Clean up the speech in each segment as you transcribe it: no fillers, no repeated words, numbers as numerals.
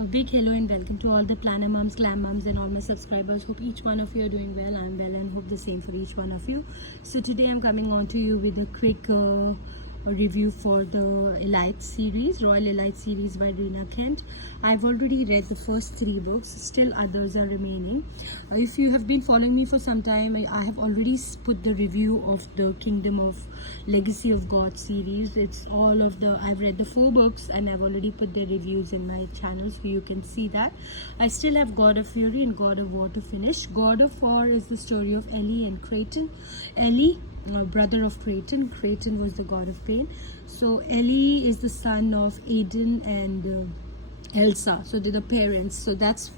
A big hello and welcome to all the planner moms, glam moms, and all my subscribers. Hope each one of you are doing well. I'm well and hope the same for each one of you. So today I'm coming on to you with a quick review for the Elite series, Royal Elite series by Rina Kent. I've already read the first 3 books, still others are remaining. If you have been following me for some time, I have already put the review of the Kingdom of Legacy of God series. It's all of the, I've read the 4 books and I've already put the reviews in my channel, so you can see that. I still have God of Fury and God of War to finish. God of War is the story of Ellie and Creighton. Ellie, brother of Creighton. Creighton was the god of pain. So Ellie is the son of Aiden and Elsa. So they're the parents. So that's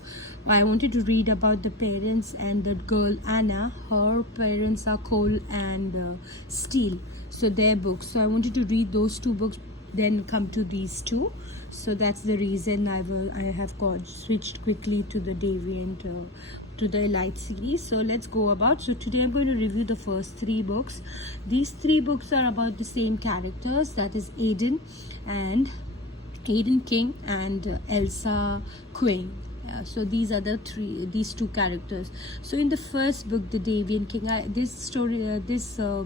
why I wanted to read about the parents and the girl Anna. Her parents are Cole and Steele. So their books. So I wanted to read those 2 books, then come to these 2. So that's the reason I have switched quickly to the Deviant to the Elite series. So let's go about. So today I'm going to review the first 3 books. These 3 books are about the same characters, that is Aiden King and Elsa Quinn. So these are these 2 characters. So in the first book, the Deviant King, this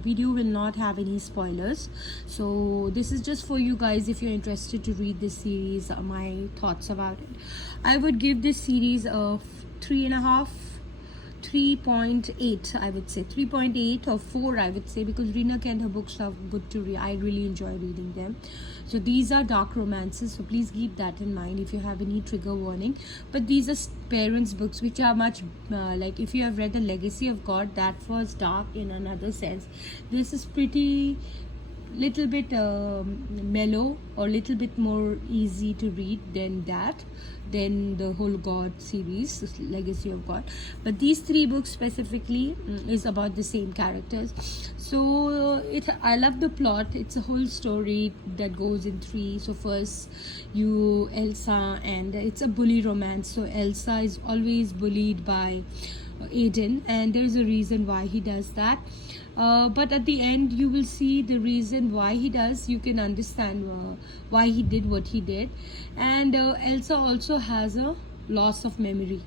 video will not have any spoilers. So this is just for you guys if you're interested to read this series, my thoughts about it. I would give this series a 3.8, I would say 3.8 or 4, I would say, because Rina Kent, her books are good to read. I really enjoy reading them. So these are dark romances, so please keep that in mind if you have any trigger warning. But these are parents books which are much like, if you have read The Legacy of God, that was dark in another sense. This is pretty little bit mellow or little bit more easy to read than the whole God series, Legacy of God. But these 3 books specifically is about the same characters. So I love the plot. It's a whole story that goes in 3. So first Elsa, and it's a bully romance. So Elsa is always bullied by Aiden, and there's a reason why he does that. But at the end you will see the reason why he does. You can understand why he did what he did. And Elsa also has a loss of memory.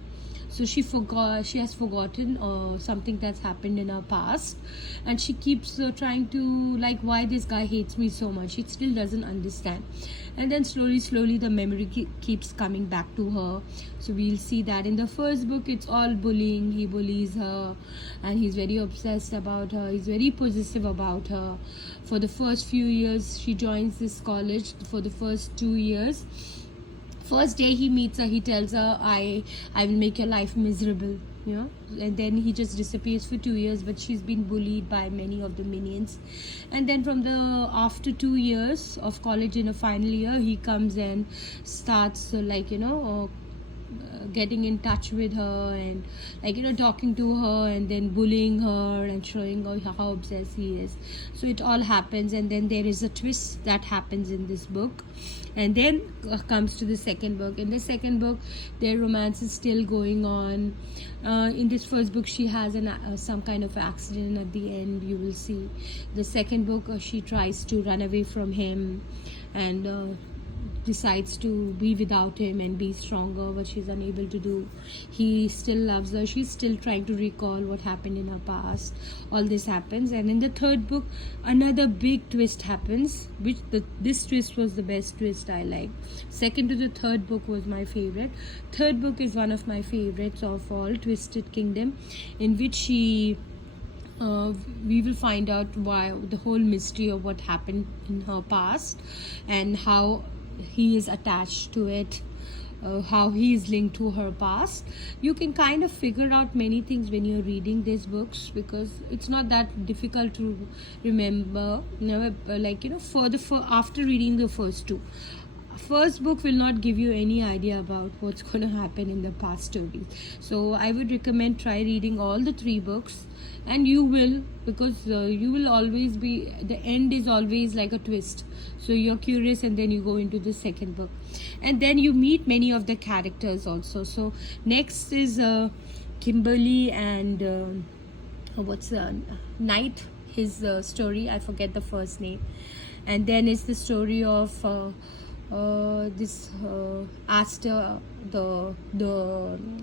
So she has forgotten something that's happened in her past, and she keeps trying to, like, why this guy hates me so much. She still doesn't understand. And then slowly the memory keeps coming back to her. So we'll see that in the first book. It's all bullying. He bullies her and he's very obsessed about her. He's very possessive about her. For the first few years, she joins this college. For the first 2 years, first day he meets her, he tells her, I will make your life miserable, and then he just disappears for 2 years. But she's been bullied by many of the minions. And then after 2 years of college, in a final year, he comes and starts getting in touch with her and talking to her and then bullying her and showing how obsessed he is. So it all happens, and then there is a twist that happens in this book. And then comes to the second book. In the second book, their romance is still going on. In this first book, she has some kind of accident. At the end, you will see. The second book, she tries to run away from him and decides to be without him and be stronger, but she's unable to do. He still loves her. She's still trying to recall what happened in her past. All this happens, and in the third book, another big twist happens, which this twist was the best twist I like. Second to the third book was my favorite. Third book is one of my favorites of all, Twisted Kingdom, in which we will find out why the whole mystery of what happened in her past and how he is attached to it, how he is linked to her past. You can kind of figure out many things when you're reading these books, because it's not that difficult to remember, after reading the first 2. First book will not give you any idea about what's going to happen in the past stories. So I would recommend try reading all the 3 books, and you will, because you will always be, the end is always like a twist. So you're curious, and then you go into the second book, and then you meet many of the characters also. So next is Kimberly and what's Knight, his story, I forget the first name. And then it's the story of this Astor, the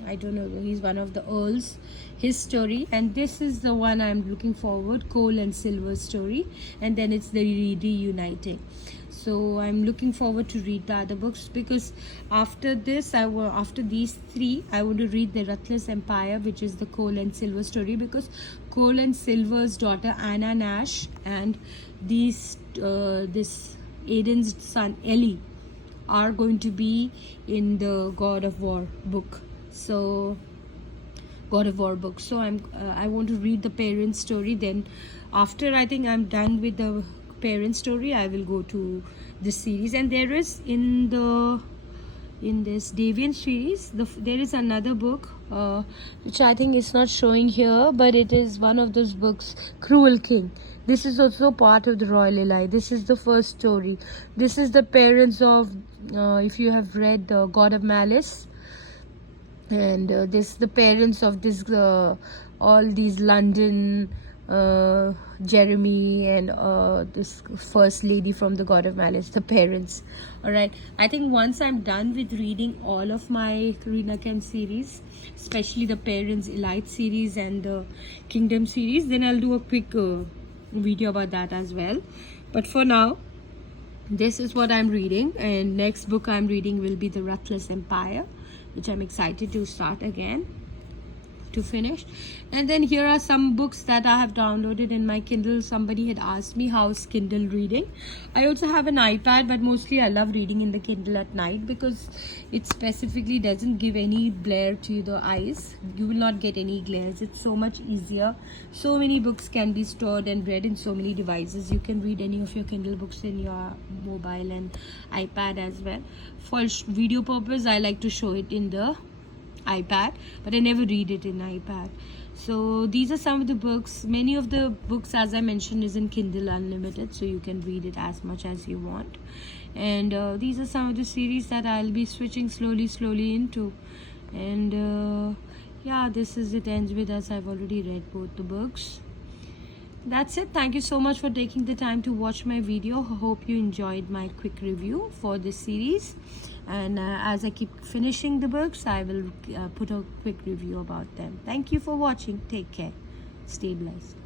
I don't know, he's one of the earls, his story. And this is the one I'm looking forward, coal and silver story, and then it's the reuniting. So I'm looking forward to read the other books, because after this after these three I want to read the Ruthless Empire, which is the coal and silver story, because coal and silver's daughter Anna Nash and this Aiden's son Ellie are going to be in the God of War book. So I want to read the parents story. Then after I think I'm done with the parents story, I will go to this series. And there is in this Deviant series, there is another book which I think is not showing here, but it is one of those books, Cruel King. This is also part of the Royal Elite. This is the first story. This is the parents of, if you have read the God of Malice, and this the parents of this all these London, Jeremy, and this first lady from the God of Malice, the parents. All right, I think once I'm done with reading all of my Rina Kent series, especially the parents Elite series and the Kingdom series, then I'll do a quick video about that as well. But for now, this is what I'm reading, and next book I'm reading will be the Ruthless Empire, which I'm excited to start again, to finish. And then here are some books that I have downloaded in my Kindle. Somebody had asked me how's Kindle reading. I also have an iPad, but mostly I love reading in the Kindle at night, because it specifically doesn't give any glare to the eyes. You will not get any glares. It's so much easier. So many books can be stored and read in so many devices. You can read any of your Kindle books in your mobile and iPad as well. For video purpose, I like to show it in the iPad, but I never read it in iPad. So these are some of the books. Many of the books, as I mentioned, is in Kindle Unlimited, so you can read it as much as you want. And these are some of the series that I'll be switching slowly into. And yeah, this is it, ends with us. I've already read both the books. That's it. Thank you so much for taking the time to watch my video. Hope you enjoyed my quick review for this series. And as I keep finishing the books, I will put a quick review about them. Thank you for watching. Take care. Stay blessed.